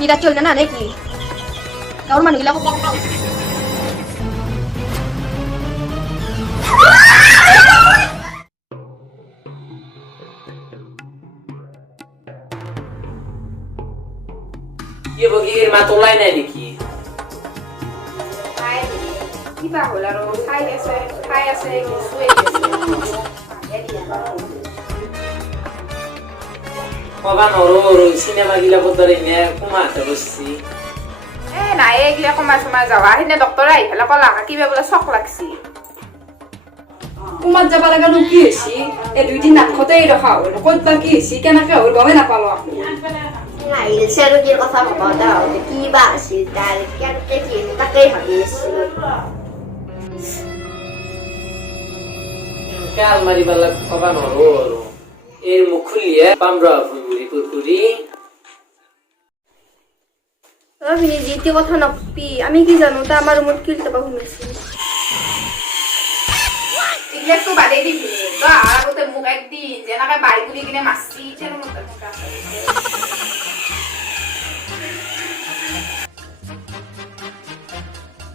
নিৰা চলবে না নাকি গাঁৱৰ মানুহবিলাকক কি বগিৰ মা তোলাই নাই নেকি কিবা হ'ল আৰু খাই আছে কিছুৱে কবা নৰো চিনেমা গিলা বদলে নে কুমাতে বসছি নাই এইগিলা কমাই চমাই যাবা সিদিনা ডক্টৰে আহি পেলাই ক'লা কিবা বোলে চক লাগছি কুমাত যাব লাগানো কি হৈছে এই 2 দিন নাখতেই ৰখা হ'ল ক'তবা কি হৈছে কেনেকে হ'ল গমে নাপালো চেৰুগীৰ কথা নকওঁতে হওঁতে কিবা আছিল তাৰ কেনেকে কি তাকেই ভাবি আছিলো কাল মাৰি বালা কবা নৰো আৰু এর মুখ খুলিয়ে পামরা ফুলগুলি কুরকুরি আমি জিতে কথা নকবি আমি কি জানো তা আমার রুমত কি তবা ঘুমাইছি এইগিলা তো বাদে দিবি তো আগতে মোক একদিন যেনেকে বাই বুলি কিনে মাছি চেৰ মতে থকা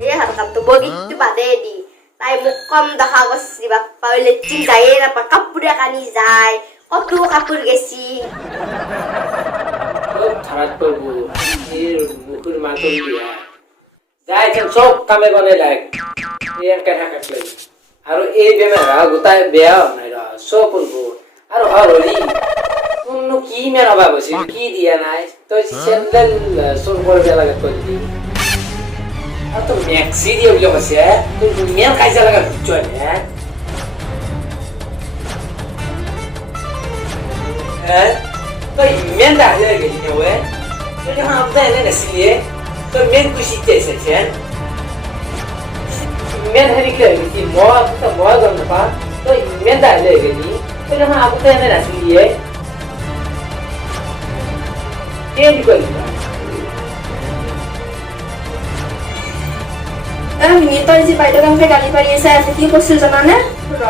এ হালকাত তো বগিটো বাদে দি তাই মোক কম দেখা গৈছি বাপ্পা লেট্ৰিন যায়ে নাপা কাপোৰে কানি যায় কত কাপোৰ গেছি খারাপ করবো এর মুখের মাতন দিয়া যাই যেন সব কামে বনে লাগ এর কথা কাটলে আর এই বেমারা গোটাই বেয়া নাই রা সব করবো আর হরি কোন কি মেরা বাবসি কি দিয়া নাই তো সেন্ডেল সোর পরে বেলা করবি আর তো ম্যাক্সি দিয়ে বলে বসে তুই মেল কাইজা লাগা চলে হ্যাঁ तो मेन दा ले के ni we तो जो हम दे ने इसलिए तो मेन खुशी कैसे है मेन हरी के कि मो तो मो गम पा तो मेन दा ले के ni तो जो हम दे ने इसलिए ये भी कोई আমি তই যে বাইদেউ কামকে গালি পাৰি আছে আজি কি কৈছিল জানানে ৰ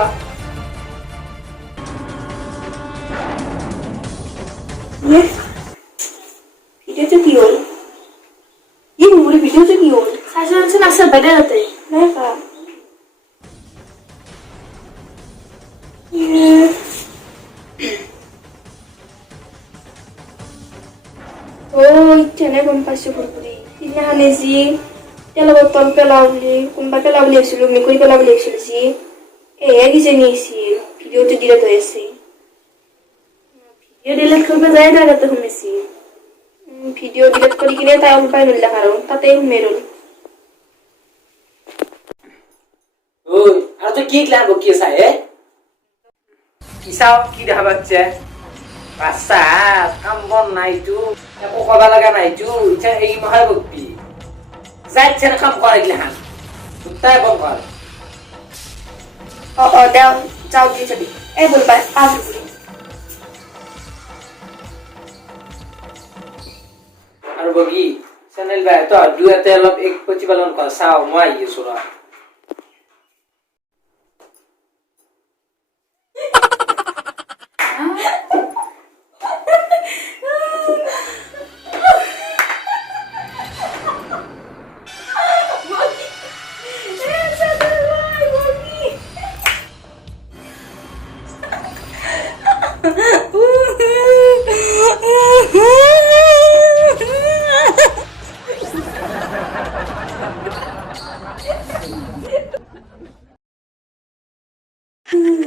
ভিডিওটো কি হ'ল এই মোৰ ভিডিওটো কি হ'ল চাইছানচোন আছে বাইদেউতে নাই কা তেনে গম পাইছো ফুলপুৰি সিদিনাখনে যি তেল বটল পেলাও বুলি কোনোবা পেলাও বুলি ভাবিছিলো মেকুৰী পেলাও বুলি ভাবিছিলো যি এহে কিজানি আছিল ভিডিওটো ডিলেট হৈ আছে ভিডিও ডিলেট কৰিব যায় না আগতে শুনিছি ভিডিও ডিলেট কৰি কিনে তাই উপায় নলা আৰু তাতেই শুনে ৰল ওই আর তো কি ক্লান বকি আছে এ কিসাও কি দেখা পাচ্ছে পাসা কাম বন নাই তু একো কবা লাগা নাই তু ইটা এই মহাই বকবি যাইছে না কাম করে গিলাহান তাই বল কর দেও যাও দিয়ে যাবি এই বলবা আজ আর বগি চ্যানেল ভাই তো দুয়াতে অলপ এক প্রতিপালন কর চাও মই আইছো সুরা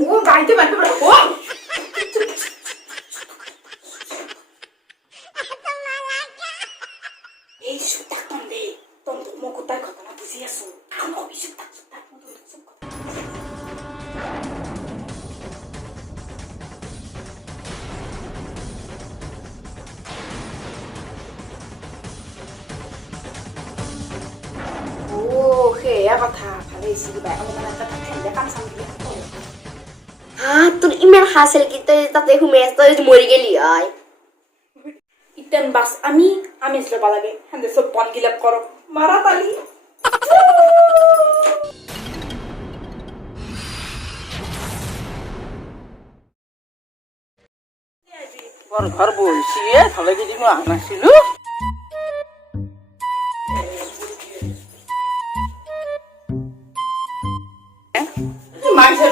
ও বাইতে বাইতে বড় ও এই সুতা কন্দে তন্ত মকুতার ঘটনা বুঝি আছো কাম কবি সুতা সুতা সেয়া কথা ভালে হৈছে কিবা অলপমান এটা থাকিলে কাম চাম দিয়ে তোৰ ইমান হাছিল কি তই তাতে ঘুমাই আছ তই মৰি গেলি হয় ইতেন বাস আমি আমেজ ল'ব লাগে হেন্দে চব বন গিলাক কৰক মাৰা তালি ঘৰ বহিছিয়ে ভালে কেইদিনো অহা নাছিলো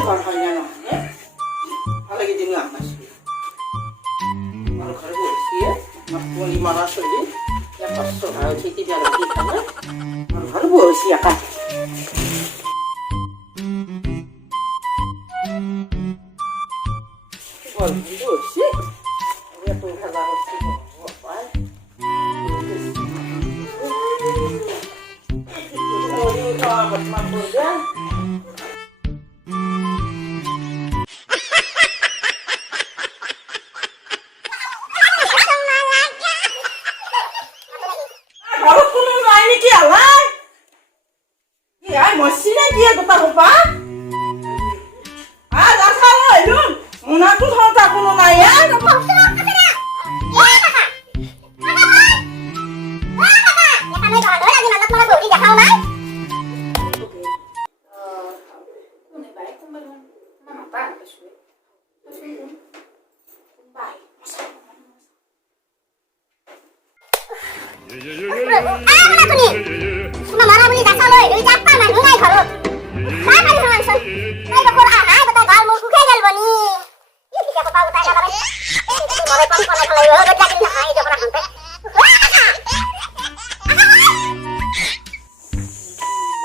ঘর হয় না হ্যাঁ ভালো কি দিন আমার আমার ঘরে বসছি আমার পলি মারা চলি কষ্ট হয় ঠিকই বেলা কি খাবে আমার ঘরে বসছি একা বসছি এত খেলা হচ্ছে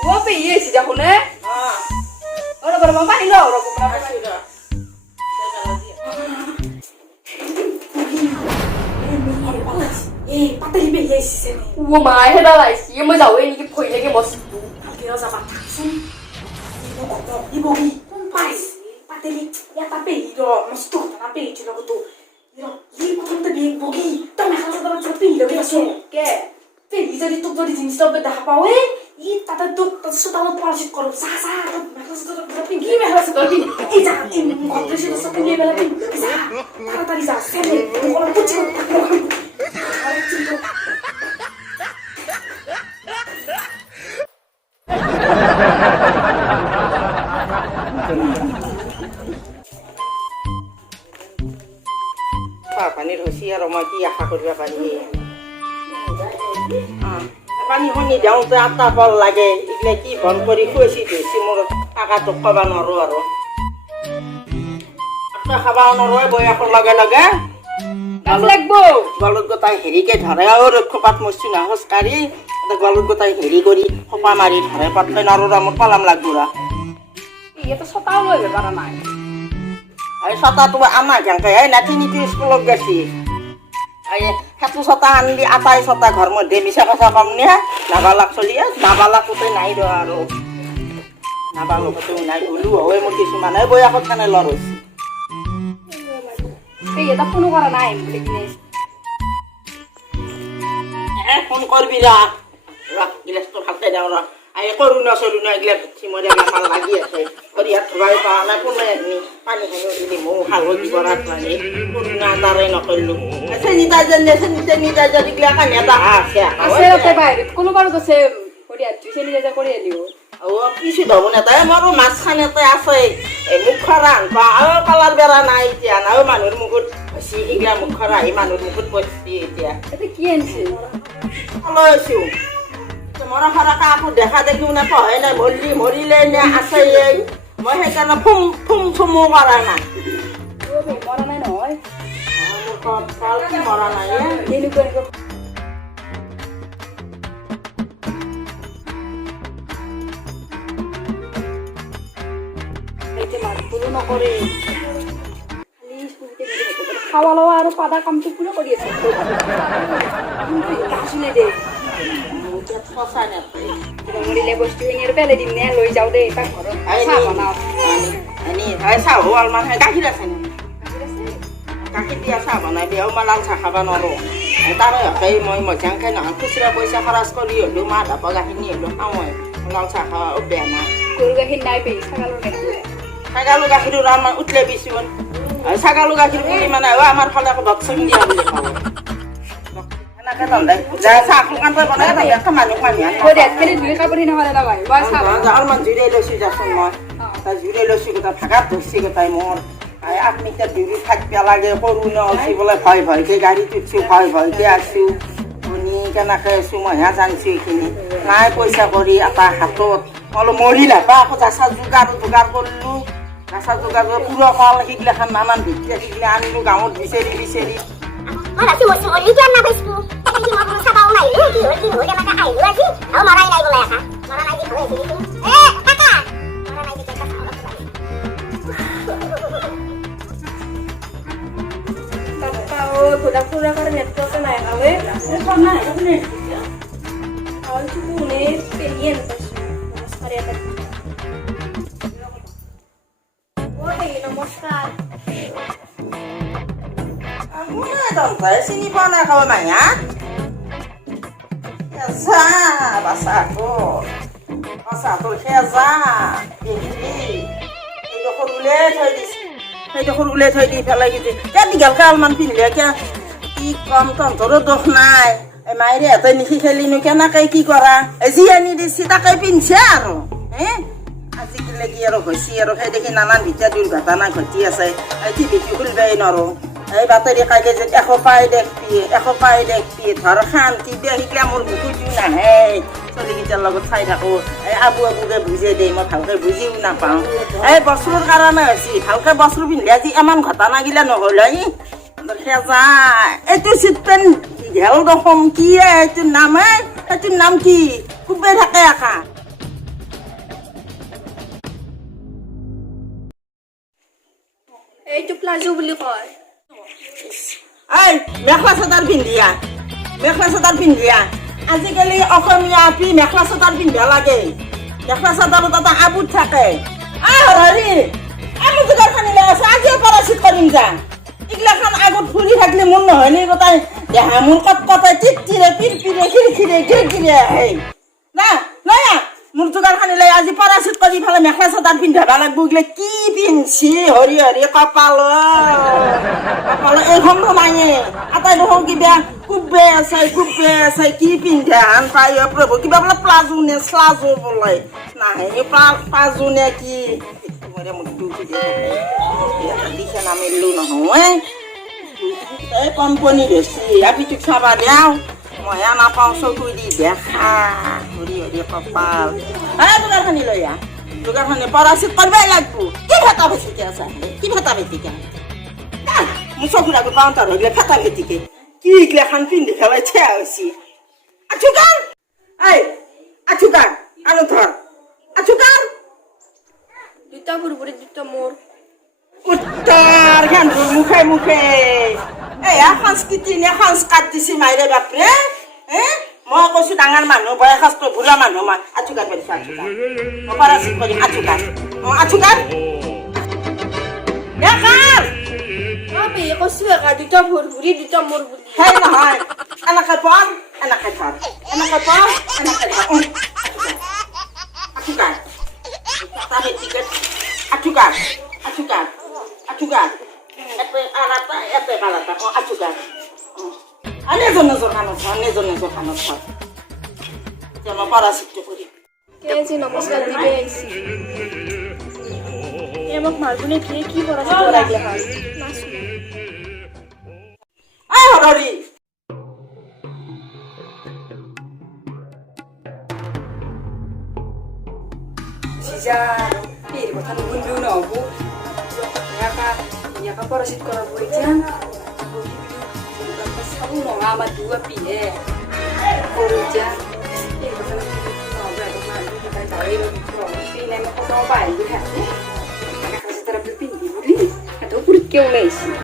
Gua piye sih dah kune? Ora berapa kali lo, ora berapa kali. Patay piye sih sini? Gua mai heda lai sih, mo jaw ini ki phoi lagi bos. Kira sa patay sen. Ibu ki, pais. Patay ya tapi do, mesti na pe chilo ko to. Iro, li ko to bi bogi. Ta ma khasa ta chapi lo ke so. Ke? Pe jadi to jadi জিনিস তো দেখা পাওয়ে ই তাতে তো সুতা মত পড়াশোনা করো সা সা মেখলা সুতা আপনি কি মেখলা সুতা কি এই যা কম্প্রেশন সুতা নিয়ে বেলা কি তাড়াতাড়ি যা সেলে কোন পুচি পানির হসি আর মই কি আশা করিবা পারি পানী শুনি দিওঁতে আটা বল লাগে এইগিলা কি বন কৰি খুৱাইছি দিছি মোৰ আকাটোক খাব নোৱাৰো আৰু আটা খাব নোৱাৰো বয়সৰ লগে লগে লাগবো গলত গোটাই হেৰিকে ধৰে আৰু ৰক্ষপাত মস্তি না খোজকাঢ়ি গলত গোটাই হেৰি কৰি খোপা মাৰি ধৰে পাতলাই নোৱাৰো মোৰ পালাম লাগব ইয়ে তো সতাও লইবে পারা নাই এই ছটাটো আনা কেনেকে এই নাতি নীতি স্কুলত গেছি এই সেইটো ছটা আনলি আটাই ছটা ঘৰ মধ্যে মিছা কথা কম নে নাবালাক চলি নাবালাকতে নাই ৰ আৰু নাবালাকতে নাই গলো হয় মোৰ কিছুমানে বয়সত কাৰণে লৰ হৈছে এই এটা ফোন করা নাই বলে কিনে ফোন করবি গিলাসটো ভালকে দেও র আই করু না চলু না এগুলা সিমরে আমার লাগি আছে হরিয়াত ধোয়াই পাওয়া না কোনে এমনি পানি খাই দিলি মৌ হালধি করাত মানে করু না তারে নকরলু সেনিটাইজার এগুলা কানে এটা আছে আছে রাতে বাইরে কোনো বারো তো সে করি আর তুই সেনিটাইজার করে এলিও ও পিছু ধব না তাই আমারও মাছখানেতে আছে মুখ খরান কালার বেড়া নাই এতিয়া না মানুহৰ মুখত হসি এগুলা মুখ খৰা এই মানুহৰ মুখত পড়ছি এতিয়া এটা কি আনছে লৈছো মৰা খৰা কাকো দেখা দেখি না পঢ়ে নাই মৰিলে নে আছে এই মই সেইকাৰণে ফুমো কৰা নাই মৰা নাই নহয় মৰা নাই এনেকুৱা মাতবোৰো নকৰে খালি স্কুলতে খাওয়া লওয়া আৰু পাদা কামটো পুৰা কৰি আছে শুনে দে সঁচা নে মৰিলে বস্তুখিনি আৰু পেলাই দিম নে লৈ যাওঁ দে তাক ঘৰত চাহ বনাওঁ চাহ অলপমান গাখীৰ আছে নে গাখীৰ দিয়া চাহ বনাই বিয়াও মই লাল চাহ খাব নোৱাৰোঁ তাৰে হকেই মই মধ্যাংকে নহয় খুচুৰা পইচা খৰচ কৰি হ'লেও মাহ ধাপা গাখীৰ নি হ'লেও খাওঁ লাল চাহ খাওঁ বেয়া নাই গৰু গাখীৰ নাই পেই ছাগালৰ গাখীৰ ছাগালো গাখীৰৰ আমাৰ উঠলে বিচোন ছাগালো গাখীৰ বুলি মানে আমাৰ ফালে আকৌ ভকচং দিয়া বুলি খাব এনেকৈ ৰন্ধাই চাহ শুকানকৈ বনাই একটা মানুহ খেলি ধুই কাপোৰ নহ'লে নহয় মই চাহ অলপমান জুৰাই লৈছোঁ যাচোন মই তাই জুৰাই লৈছোঁ গোটাই ভাগাত ধৰিছে গোটাই মোৰ আপনি এতিয়া ডিউটি থাকিব লাগে সৰু ন উঠিবলৈ ভয় ভয়কৈ গাড়ীত উঠিছোঁ ভয় ভয়কৈ আছোঁ শুনি কেনেকৈ আছোঁ মইহে জানিছোঁ এইখিনি নাই পইচা কৰি এটা হাতত অলপ মৰি নাপা আকৌ যাচা যোগাৰ কৰিলোঁ আচাৰ যোগাৰ পুৰ কল সেইগিলাখান নানান ভিতৰীয়া সেইগিলা আনিলো গাঁৱত বিচাৰি বিচাৰি মই ভাবছো মোৰ চলি কিয় নাপাইছো তাকে কি মই চাবাও নাই কি হ'ল কেনেকৈ আহিলো আজি আৰু মৰাই নাই বোলে আহা মৰা নাই কি হৈ আছিল কাকা মৰা নাই কি কেনেকৈ Pura karena network na awe. Sana ini Awal tu pune pengen pas. Mas karya tadi. Oh, namaskar. aku na tante sini pana kau maya Heza basaku heza ini dokor ule thoi di pelai gitu kan tinggal kalman pindah kya ikom tontoro doh nai maire atau ni kheli nu kana kai ki kora eziani di sita kai pincharo আজি lagi aro hosi aro khai dekhi nanan bicha durgatana ghoti ase ai ti hul bai noro এই বাতৰি কাগজ এশ পাই দেখি ধৰ শান্তি দিয়ে শিকলে মোৰ বুকুটো নাহে চলিকেইটাৰ লগত চাই থাকো এই আবুকে বুজে দেই মই ভালকে বুজিও নাপাওঁ এই বস্ত্ৰৰ কাৰণে হৈছে ভালকে বস্ত্ৰ পিন্ধিলে আজি ইমান ঘটনা গিলা নহ'ল সেজা এইটো চিট পেণ্ট দীঘল দেখোন কি এইটোৰ নাম কি খুবে থাকে আশা এইটো প্লাজো বুলি কয় এই মেখেলা চাদৰ পিন্ধিয়া আজিকালি অসমীয়া মেখেলা চাদৰ পিন্ধিব লাগে মেখেলা চাদৰত এটা আবুত থাকে হৰি আমি যোগাৰ খানিলে আছে আজিও পৰা চিট কৰিম যা এইগিলাখন আগত ফুৰি থাকিলে মোৰ নহয় নি গোটাই দেহা মোৰ কটকটাই টিৰে পিৰপিৰে খিৰিখিৰে খিৰিখিৰে আহে না মোৰ যোগাৰ খানিলে আজি পৰা চিট কৰি ফালে মেখেলা চাদৰ পিন্ধাব লাগিব গিলে কি পিন্ধছি হৰি কপাল এইখন নাইয়ে আটাই দেখোন কিবা কুবে আছে কি পিন্ধে হান পাই প্ৰভু কিবা বোলে প্লাজো নে শ্লাজো বোলে নাহে প্লাজো নে কি দিছে নামিলো নহয় এই কোম্পানী বেছি আপিটোক চাবা দিয়াও মইয়া নাপাওঁ চকু দি দেখা হৰি কপাল দোকানখানি লৈ আহ দোকানখানি পৰা চিট কৰিবই লাগিব কি ভেটা বেছিকে আছে কি ভেটা বেছিকে মোৰ চকুৰ আগত পাওঁ তাৰ হ'লে ভেটা বেছিকে কি এইগিলাখান পিন্ধি পেলাই থিয়া হৈছি আচুকাৰ আনো ধৰ আচুকাৰ দুটা বুৰবুৰি দুটা মোৰ উত্তৰ খানটোৰ মুখে এয়া সংস্কৃতি নে সংস্কাৰ দিছি মাইৰে বাপৰে মই কৈছো ডাঙৰ মানুহ বয়সস্থ বুঢ়া মানুহ মই আচুকাৰ পাৰিছো মই পৰা চিট কৰিম আচুকাৰ কৈছো দুটা বুৰবুৰি দুটা মোৰ বুলি সেই নহয় এনেকে পৰ এনেকে ধৰ আচুকাৰ এতে কালাতা আচুকাৰ নিজৰ খানত থৰ মই পৰা চিটটো কৰিম কেজি নমস্কাৰ দিবে আহিছে আমাক মাৰবুনে কি কৰা লাগিলে ভাল Hari Sisa, ini bukan bundu nopo. Ya ka para sit ko na buhay dyan. Tapos ako mo nga madua piye. Puro dyan. Ini bukan bundu nopo. Ito na, hindi tayo tayo. Pinay mo ko sa kapay. Nakasitara pipindi. Ito, purit kayo na isi.